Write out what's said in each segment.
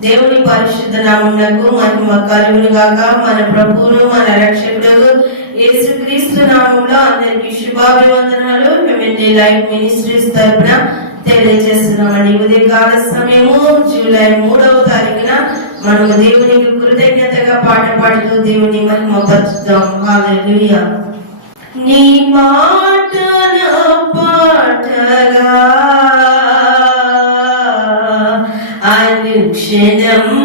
దేవుని పరిశుద్ధ నామమునకు మహిమ కలుగును గాక మన ప్రభువును మన రక్షకుడు యేసుక్రీస్తు నామంలో అందరికి శుభాభివందనాలు. కమిటీ లైఫ్ మినిస్ట్రీస్ తరపున తెలియజేస్తున్నామండి. ఉదయకాల సమయము జూలై మూడవ తారీఖున మనము దేవునికి కృతజ్ఞతగా పాట పాడుతూ దేవుని మహిమ పరుచుదాం. హల్లెలూయా నీ మా అనుక్షణం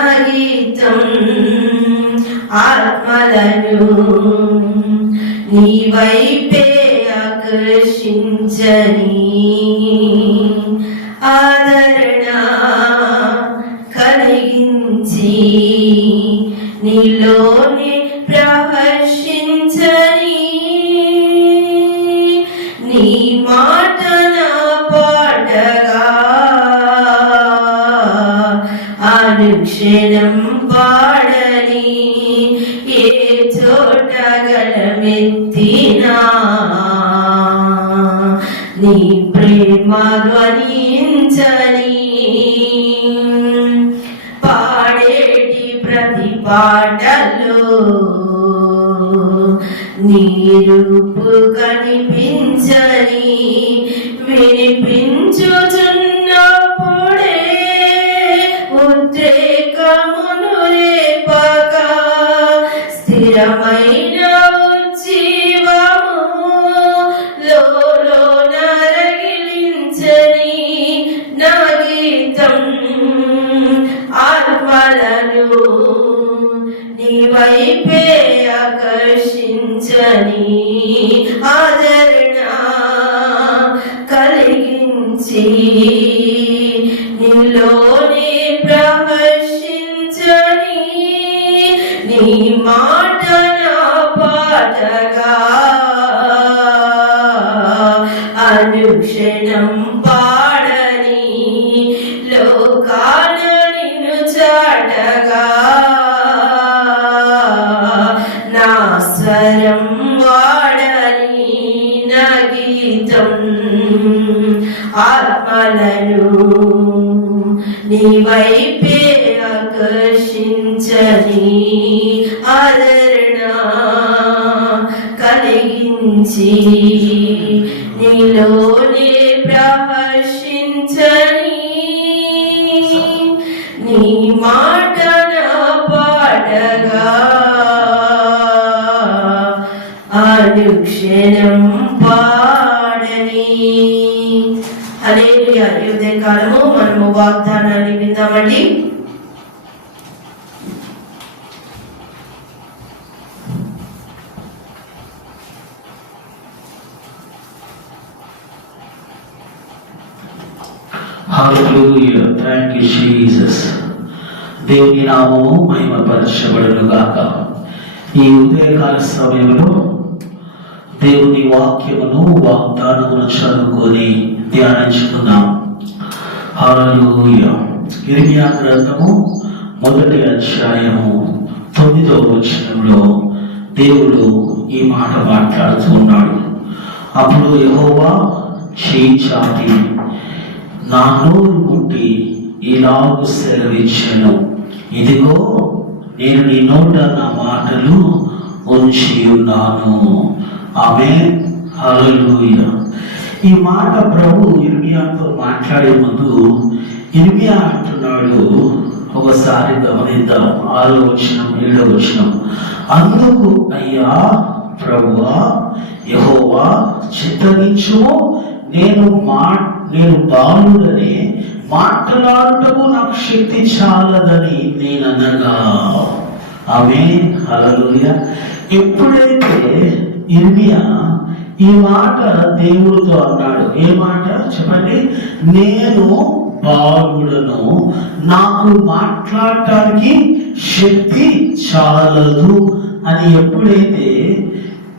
నా గీతం ఆత్మలను. నీ వైపే ఆకర్షించని ఆదరణ కలిగించి నీలో నెత్తినా నీ ప్రేమ ధ్వనించని పాడేటి ప్రతి పాటలో నీ రూపు కనిపించని లోకాన నిన్ను చాటగా. నా స్వరం వాడని నా గీతం. ఆత్మలను నీ వైపే అనుక్షణం పాడని. హల్లెలూయా. ఈ ఉదయకాలము మనము వాగ్దానాన్ని విందామండి. హల్లెలూయా థ్యాంక్ యూ జీసస్ దేవుని నామము మహిమపరచబడును గాక ఈ ఉదయకాల సమయంలో దేవుని వాక్యమును వాగ్దానమును చదువుకొని ధ్యానించుకున్నాం ఇర్మియా గ్రంథము మొదటి అధ్యాయము తొమ్మిదో వచనంలో దేవుడు ఈ మాట మాట్లాడుతూ ఉన్నాడు. అప్పుడు యహోవా చేయి నా నోరు ముట్టి ఇలాగు సెలవిచ్చాను. ఇదిగో నేను నీ నోట నా మాటలు ఉంచి ఉన్నాను ఆమె ఈ మాట ప్రభు ఇర్మియాతో మాట్లాడే ముందు ఇర్మియా అంటున్నాడు ఒకసారి గమనిద్దాం. ఆరో వచనం ఏడో వచనం. అందుకు అయ్యా ప్రభువా యహోవా చిత్తగించుము. నేను మా నేను బాలుడని. మాట్లాడటము నాకు శక్తి చాలదని నేను అనగా ఆమె అలలుయ ఎప్పుడైతే ఇర్మియా ఈ మాట దేవుడితో అన్నాడు. ఏ మాట? చెప్పండి. నేను బాలుడను. నాకు మాట్లాడటానికి శక్తి చాలదు. అని ఎప్పుడైతే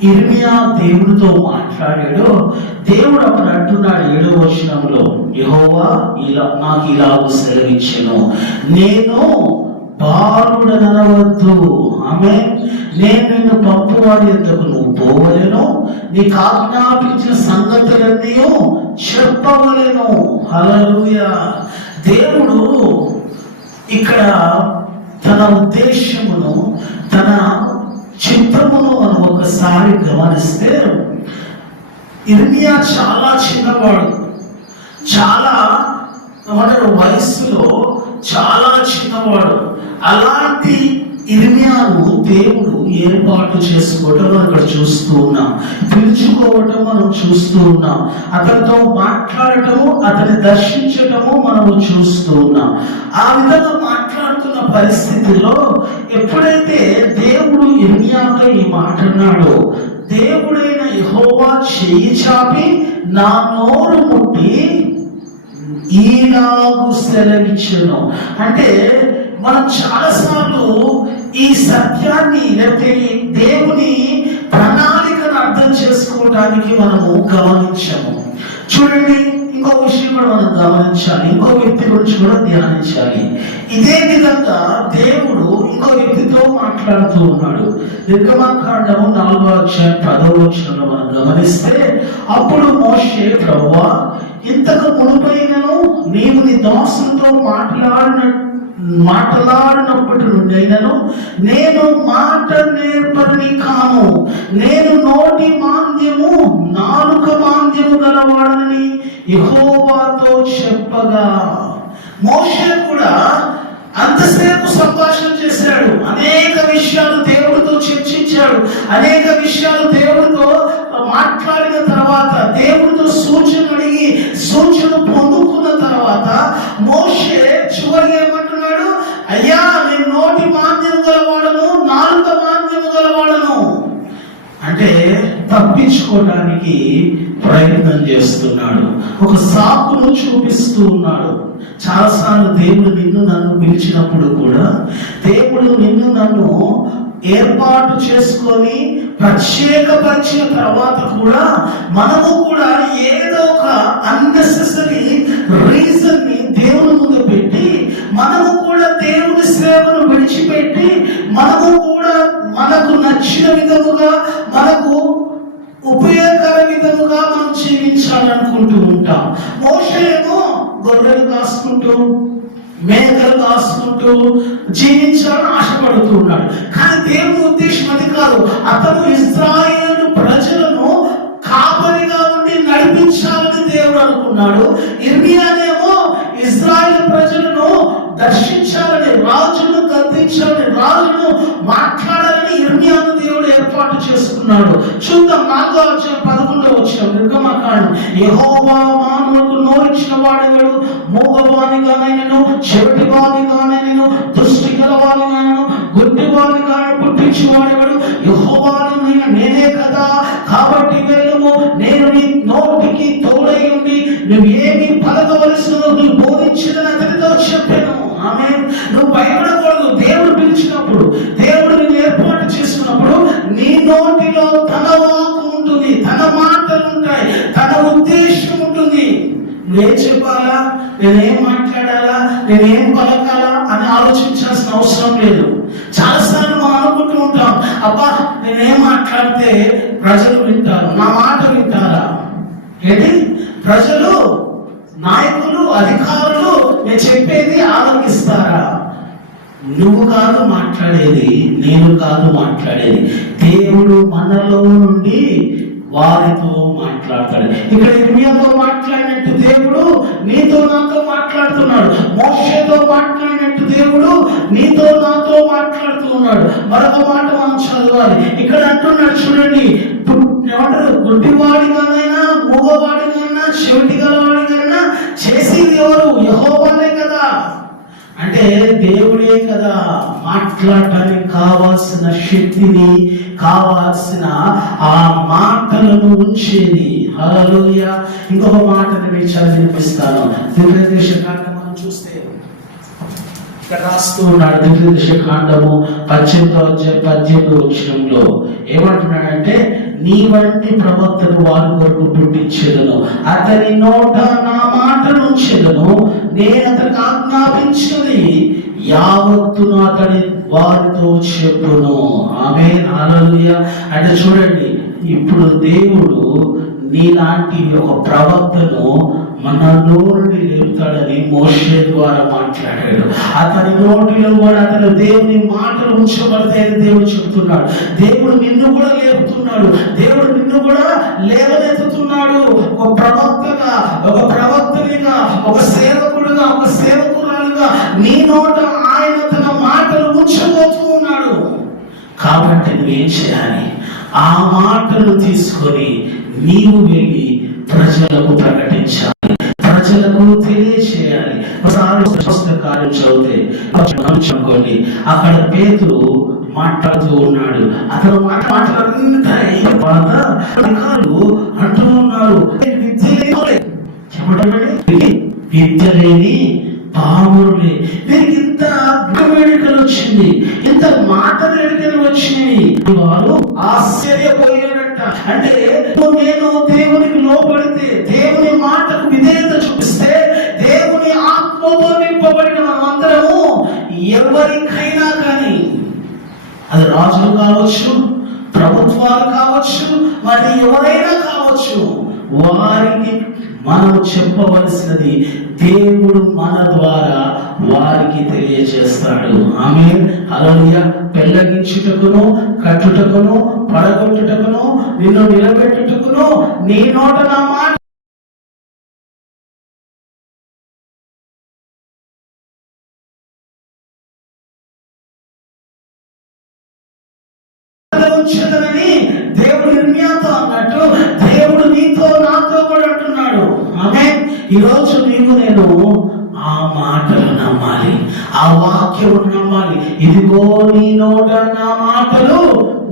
ఇర్మియా దేవుడితో మాట్లాడాడో దేవుడు అప్పుడు అంటున్నాడు ఏడో వచనంలో యహోవా ఇలా నాకు ఇలాగ సెలవిచ్చెను. నేను బాలుడనవద్దు ఆమె నేను నిన్ను పంపువాడి ఎంతకు పోవలేను నీకు ఆజ్ఞాపించిన సంగతులన్నీ చెప్పవలను. హల్లెలూయా. దేవుడు ఇక్కడ తన ఉద్దేశమును తన చిత్తమును మనం ఒకసారి గమనిస్తే ఇర్మియా చాలా చిన్నవాడు. చాలా వయసులో వయస్సులో చాలా చిన్నవాడు. అలాంటి ఇర్మియాను దేవుడు ఏర్పాటు చేసుకోవటం మనం ఇక్కడ చూస్తూ ఉన్నాం. పిలుచుకోవటం మనం చూస్తూ ఉన్నాం. అతనితో మాట్లాడటము అతని దర్శించటము మనము చూస్తూ ఉన్నాం. ఆ విధంగా మాట్లాడుతున్న పరిస్థితిలో ఎప్పుడైతే దేవుడు ఇర్మియాతో ఈ మాట అన్నాడో దేవుడైన యహోవా చేయి చాపి నా నోరు ముట్టి ఈలాగు సెలవిచ్చను. అంటే మనం చాలాసార్లు ఈ సత్యాన్ని లేకపోతే ఈ దేవుని ప్రణాళికను అర్థం చేసుకోవడానికి మనము గమనించాము. చూడండి ఇంకో విషయం కూడా మనం గమనించాలి. ఇంకో వ్యక్తి గురించి కూడా ధ్యానించాలి. ఇదే విధంగా దేవుడు ఇంకో వ్యక్తితో మాట్లాడుతూ ఉన్నాడు. నిర్గమాకాండము నాలుగో అధ్యాయం పదవ వచనంలో మనం గమనిస్తే అప్పుడు మోషే ప్రభువా ఇంతకు మునుపైనను నీవు నీ దాసులతో మాట్లాడిన మాట్లాడినప్పటి నుండి అయినను నేను మాట నేర్పని కాను. నేను నోటి మాంద్యము నాలుక మాంద్యము గలవాడని యెహోవాతో చెప్పగా మోషే కూడా అంతసేపు సంభాషణ చేశాడు. అనేక విషయాలు దేవుడితో చర్చించాడు. అనేక విషయాలు దేవుడితో మాట్లాడిన తర్వాత దేవుడితో సూచన అడిగి సూచన పొందుకున్న తర్వాత మోషే చివరి ఏమంటున్నాడు? అయ్యా నేను నోటి మాంద్యం గలవాడను నాలుక మాంద్యము గలవాడను. అంటే తప్పించుకోవడానికి ప్రయత్నం చేస్తున్నాడు. ఒక సాకును చూపిస్తూ ఉన్నాడు చాలాసార్లు దేవుడు నిన్ను నన్ను పిలిచినప్పుడు కూడా దేవుడు నిన్ను నన్ను ఏర్పాటు చేసుకొని ప్రత్యేకపరిచిన తర్వాత కూడా మనము కూడా ఏదో ఒక అన్నెసెసరీ రీజన్ని దేవుని ముందు పెట్టి మనము కూడా దేవుని సేవను విడిచిపెట్టి మనము కూడా మనకు నచ్చిన విధముగా మనకు విధముగా మనం జీవించాలనుకుంటూ ఉంటాం. మోషే గొర్రెలు కాసుకుంటూ మేకలు కాసుకుంటూ జీవించాలని ఆశపడుతూ ఉన్నాడు. కానీ దేవుని ఉద్దేశం అది కాదు. అతను ఇస్రాయేల్ ప్రజలను కాపరిగా ఉండి నడిపించాలని దేవుడు అనుకున్నాడు. ఇర్మియానేమో ఇజ్రాయెల్ ప్రజలను దర్శించాలని రాజును గద్దించాలని రాజును మాట్లాడాలని ఇర్మియాను దేవుడు ఏర్పాటు చేసుకున్నాడు. చూద్దాం నాలుగో వచ్చిన పదకొండో వచ్చిన నిర్గమకాండం. యహోవా మానవులకు నోరిచ్చిన వాడెవడు? మూగవానిగానైనను చెవిటివానిగానైనను దృష్టి గలవానిగానను గుడ్డివానిగాను పుట్టించి వాడెవడు యెహోవాను నేనేం మాట్లాడాలా? నేనేం పలకాలా అని ఆలోచించాల్సిన అవసరం లేదు. చాలాసార్లు మనం అనుకుంటూ ఉంటాం అబ్బా నేనేం మాట్లాడితే ప్రజలు వింటారు నా మాట వింటారా? ఏంటి? ప్రజలు నాయకులు అధికారులు నేను చెప్పేది ఆలోకిస్తారా నువ్వు కాదు మాట్లాడేది నేను కాదు మాట్లాడేది. దేవుడు మనలో నుండి వారితో మాట్లాడతాడు. ఇక్కడ ఇర్మియాతో మాట్లాడినట్టు దేవుడు నీతో నాతో మాట్లాడుతున్నాడు. మోషతో మాట్లాడినట్టు దేవుడు నీతో నాతో మాట్లాడుతూ ఉన్నాడు. మరొక మాట మనం చదవాలి. ఇక్కడ అంటున్నాడు చూడండి. ఏమంటారు? గుడ్డివాడిగానైనా మూగవాడిగానైనా చెవిటి గలవాడిగానైనా చేసేది ఎవరు? యహోవానే కదా. అంటే దేవుడే కదా మాట్లాడటానికి కావాల్సిన శక్తిని కావాల్సిన ఆ మాటలను ఉంచేది. హల్లెలూయ. ఇంకొక మాటని మీకు చదివి దివ్యదేశ మనం చూస్తే ఇక్కడ రాస్తూ ఉన్నాడు దివ్యదేశ కాండము పద్దెనిమిదో అధ్యాయం పద్దెనిమిదో వచ్చినంలో ఏమంటున్నాడంటే నీ వంటి ప్రవక్తను వారి కొరకు పుట్టించేదను. అతని నోట నా మాట నుంచేదను నేను అతనికి ఆజ్ఞాపించినది యావత్తును అతని వారితో చెప్పును. ఆమె హల్లెలూయా. అంటే చూడండి ఇప్పుడు దేవుడు నీలాంటి ఒక ప్రవక్తను మన నోరుని లేపుతాడని మోషే ద్వారా మాట్లాడాడు. అతని నోటిలో కూడా అతను దేవుని మాటలు ఉంచబడతాయని దేవుడు చెప్తున్నాడు. దేవుడు నిన్ను కూడా లేపుతున్నాడు. దేవుడు నిన్ను కూడా లేవనెత్తుతున్నాడు. ఒక ప్రవక్తగా ఒక ప్రవక్తనిగా ఒక సేవకుడుగా ఒక సేవకురాలుగా నీ నోట ఆయన తన మాటలు ఉంచబోతూ ఉన్నాడు. కాబట్టి నువ్వేం చేయాలి? ఆ మాటలు తీసుకొని నీవు వెళ్ళి ప్రజలకు ప్రకటి చదివితే అనుకోండి అక్కడ పేతులు మాట్లాడుతూ ఉన్నాడు. అతను మాట మాట్లాడంతా అంటూ ఉన్నారు. విద్య లేని చెప్పడం విద్య లేని పామురులే వీరికి ఇంత వేడుకలు వచ్చింది. ఇంత మాట వేడుకలు వచ్చినాయి వారు ఆశ్చర్యపోయారంట. అంటే నేను దేవునికి లోపడితే దేవుని మాటకు విధేయత చూపిస్తే దేవుని ఆత్మతో ఎవరికైనా కానీ అది రాజులు కావచ్చు ప్రభుత్వాలు కావచ్చు మరి ఎవరైనా కావచ్చు వారికి మనం చెప్పవలసినది దేవుడు మన ద్వారా వారికి తెలియజేస్తాడు. ఆమె అలలియ పెళ్ళగించుటకును కట్టుటకును పడగొట్టుటకును నిన్ను నిలబెట్టుటకును నీ నోట నా మాట ఈరోజు నీవు నేను ఆ మాటలు నమ్మాలి ఆ వాక్యం నమ్మాలి. ఇదిగో నీ నోట నా మాటలు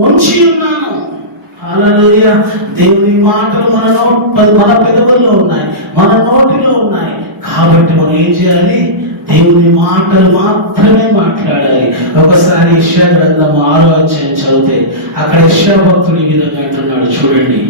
ఉంచి ఉన్నాను. అలా దేవుని మాటలు మన నోట్ మన పెదవుల్లో ఉన్నాయి మన నోటిలో ఉన్నాయి. కాబట్టి మనం ఏం చేయాలి? దేవుని మాటలు మాత్రమే మాట్లాడాలి. ఒకసారి యెషయా గ్రంథం ఆరో అధ్యాయం చదివితే అక్కడ యెషయా భక్తుడు ఈ విధంగా అంటున్నాడు. చూడండి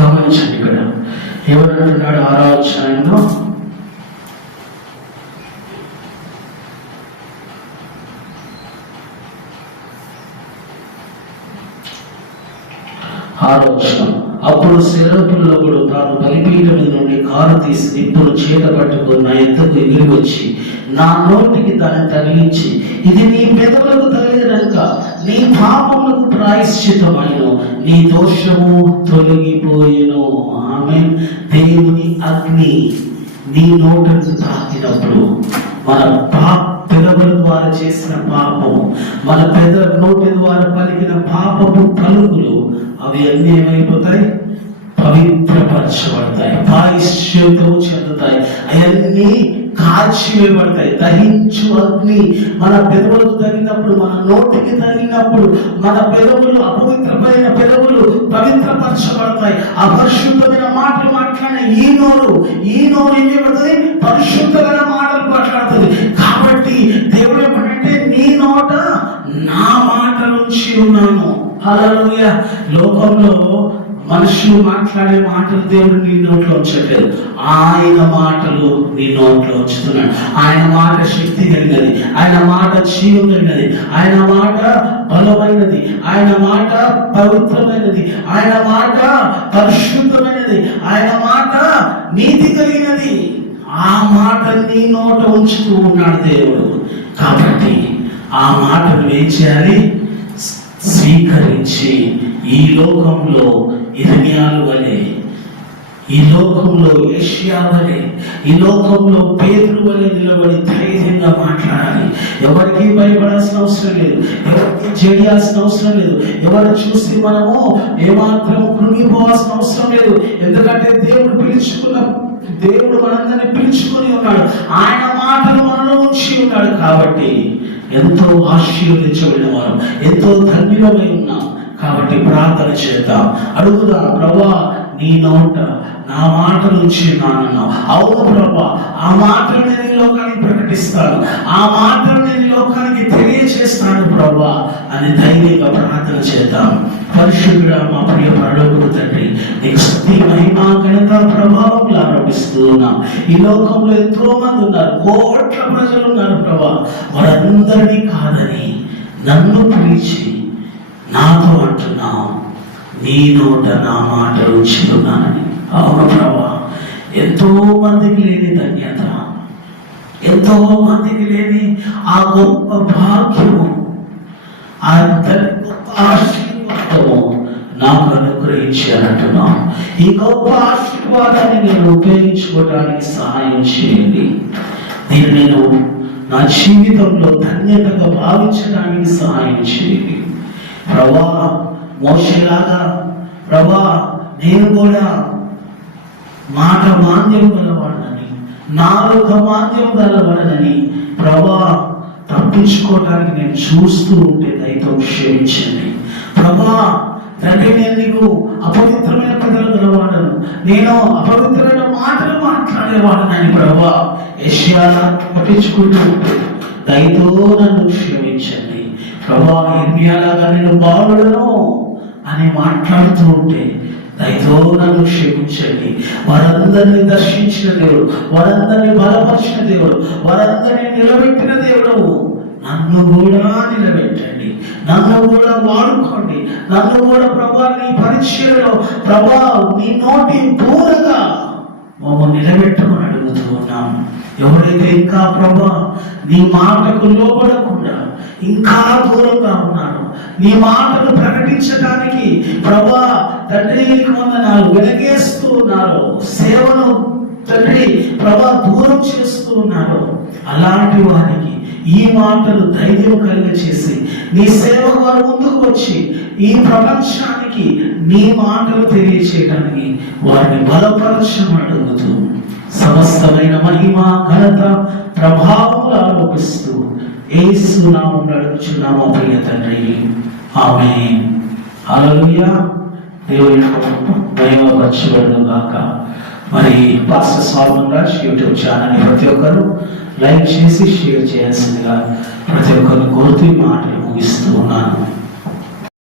గమనించండి ఇక్కడ ఎవరంటున్నాడు ఆరో అధ్యాయంలో ఆలోచన. అప్పుడు శరపుల్లకుడు తాను బలిపీఠం నుండి కారు తీసి నిప్పులు చేత పట్టుకుని నా ఎద్దకు ఎగిరి వచ్చి నా నోటికి దాన్ని తగిలించి ఇది నీ పెదవులకు ప్రాయశ్చితమైన నీ దోషము తొలగిపోయేను. ఆమె దేవుని అగ్ని నీ నోటను తాకినప్పుడు మన పాప పెదవుల ద్వారా చేసిన పాపం మన పెద నోటి ద్వారా పలికిన పాపపు పలుకులు అవి అన్ని ఏమైపోతాయి? పవిత్రపరచబడతాయి పాయిశ్యతం చెందుతాయి. అవన్నీ కాల్చివేయబడతాయి. దహించు అగ్ని మన పెదవులకు తగినప్పుడు మన నోటికి తగినప్పుడు మన పెదవులు అపవిత్రమైన పెదవులు పవిత్రపరచబడతాయి. అపరిశుద్ధమైన మాటలు మాట్లాడిన ఈ నోరు ఈ నోరు ఏం చేయబడుతుంది పరిశుద్ధమైన మాటలు మాట్లాడుతుంది. కాబట్టి దేవుడు ఏమంటే నీ నోట నా మాటలు నుంచి ఉన్నాను. అలా లోకంలో మనుషులు మాట్లాడే మాటలు దేవుడు నీ నోట్లో ఉంచట్లేదు. ఆయన మాటలు నీ నోట్లో ఉంచుతున్నాడు. ఆయన మాట శక్తి కలిగినది. ఆయన మాట జీవం కలిగినది. ఆయన మాట బలమైనది. ఆయన మాట పవిత్రమైనది. ఆయన మాట పరిశుద్ధమైనది. ఆయన మాట నీతి కలిగినది. ఆ మాట నీ నోట ఉంచుతూ ఉన్నాడు దేవుడు. కాబట్టి ఆ మాటను ఏం చేయాలి? స్వీకరించి ఈ లోకంలో ఇర్మియాలు వలె ఈ లోకంలో ఏషియా వలె ఈ లోకంలో పేదలు వలె నిలబడి ధైర్యంగా మాట్లాడాలి. ఎవరికి భయపడాల్సిన అవసరం లేదు. ఎవరికి చేయాల్సిన అవసరం లేదు. ఎవరు చూసి మనము ఏమాత్రం కృంగిపోవాల్సిన అవసరం లేదు. ఎందుకంటే దేవుడు పిలుచుకున్న దేవుడు మనందరినీ పిలుచుకొని ఉన్నాడు. ఆయన మాటలు మనలో ఉంచి ఉన్నాడు కాబట్టి ఎంతో ఆశీర్వదించబడిన వారు ఎంతో ధన్యులమై ఉన్నాం. కాబట్టి ప్రార్థన చేద్దాం. అడుగుదా ప్రభా నీ నోట నా మాట నుంచి నాన్న అవును ప్రభా ఆ మాటలు నేను ఈ లోకానికి ప్రకటిస్తాను. ఆ మాటలు నేను ఈ లోకానికి తెలియచేస్తాను ప్రభా అని ధైర్యంగా ప్రార్థన చేద్దాం. పరిశుద్ధుడ మా ప్రియ పరలోకుడు తండ్రి నీకు స్థితి మహిమ ఘనత ప్రభావం ఆరోపిస్తూ ఉన్నాం. ఈ లోకంలో ఎంతో మంది ఉన్నారు కోట్ల ప్రజలు ఉన్నారు ప్రభా. వారందరినీ కాదని నన్ను పిలిచి నాతో అంటున్నావు నీ నోట నా మాట ఉంచుతున్నానని. అవును ప్రభా ఎంతో మందికి లేని ధన్యత ఎంతో మందికి లేని ఆ గొప్ప భాగ్యము ఆ గొప్ప ఆశీర్వాదము నాకు అనుగ్రహించారంటున్నాం ఈ గొప్ప ఆశీర్వాదాన్ని నేను ఉపయోగించుకోవడానికి సహాయం చేయండి. దీన్ని నేను నా జీవితంలో ధన్యతగా భావించడానికి సహాయం చేయండి. ప్రభా మోషలాగా ప్రభా నేను కూడా మాట మాంద్యం గలవాడనని నాలుక మాంద్యం గలవాడనని ప్రభా తప్పించుకోవడానికి నేను చూస్తూ ఉంటే దయతో క్షమించండి. ప్రభా తండ్రి నేను నీకు అపవిత్రమైన ప్రజలు గలవాడను. నేను అపవిత్రమైన మాటలు మాట్లాడేవాడనని ప్రభా యశ్యాలా పట్టించుకుంటూ ఉంటే దయతో నన్ను క్షమించండి. ప్రభా ఇర్మియాలాగా నేను బాగుడను అని మాట్లాడుతూ ఉంటే దయతో నన్ను క్షమించండి. వారందరినీ దర్శించిన దేవుడు వారందరినీ బలపరిచిన దేవుడు వారందరినీ నిలబెట్టిన దేవుడు నన్ను కూడా నిలబెట్టండి. నన్ను కూడా వాడుకోండి. నన్ను కూడా ప్రభా నీ పరిచయలో ప్రభా నీ నోటి దూరగా మమ్మల్ని నిలబెట్టమని అడుగుతూ ఉన్నాము ఎవరైతే ఇంకా ప్రభా నీ మాటకు లోపడకుండా ఇంకా దూరంగా ఉన్నాడు నీ మాటను ప్రకటించడానికి ప్రభా తండ్రి వందనాలు వెనకేస్తూ ఉన్నారు సేవను తండ్రి ప్రభా దూరం చేస్తూ ఉన్నారు అలాంటి వారికి ఈ మాటలు ధైర్యం కలిగ చేసి నీ సేవ వారు ముందుకు వచ్చి ఈ ప్రపంచానికి నీ మాటలు తెలియచేయడానికి వారిని బలపరచమని అడుగుతూ సమస్తమైన మహిమ ఘనత ప్రభావములు ఆరోపిస్తూ ఏసు నామం నడుచున్నామా ప్రియ తండ్రి. ఆమె హల్లెలూయా. దేవుని మహిమపరచబడును గాక మరి pastor Swami Raj YouTube channel ప్రతి ఒక్కరు లైక్ చేసి షేర్ చేయాల్సిందిగా ప్రతి ఒక్కరు కోరుతూ అనుభూస్తూ ఉన్నాను.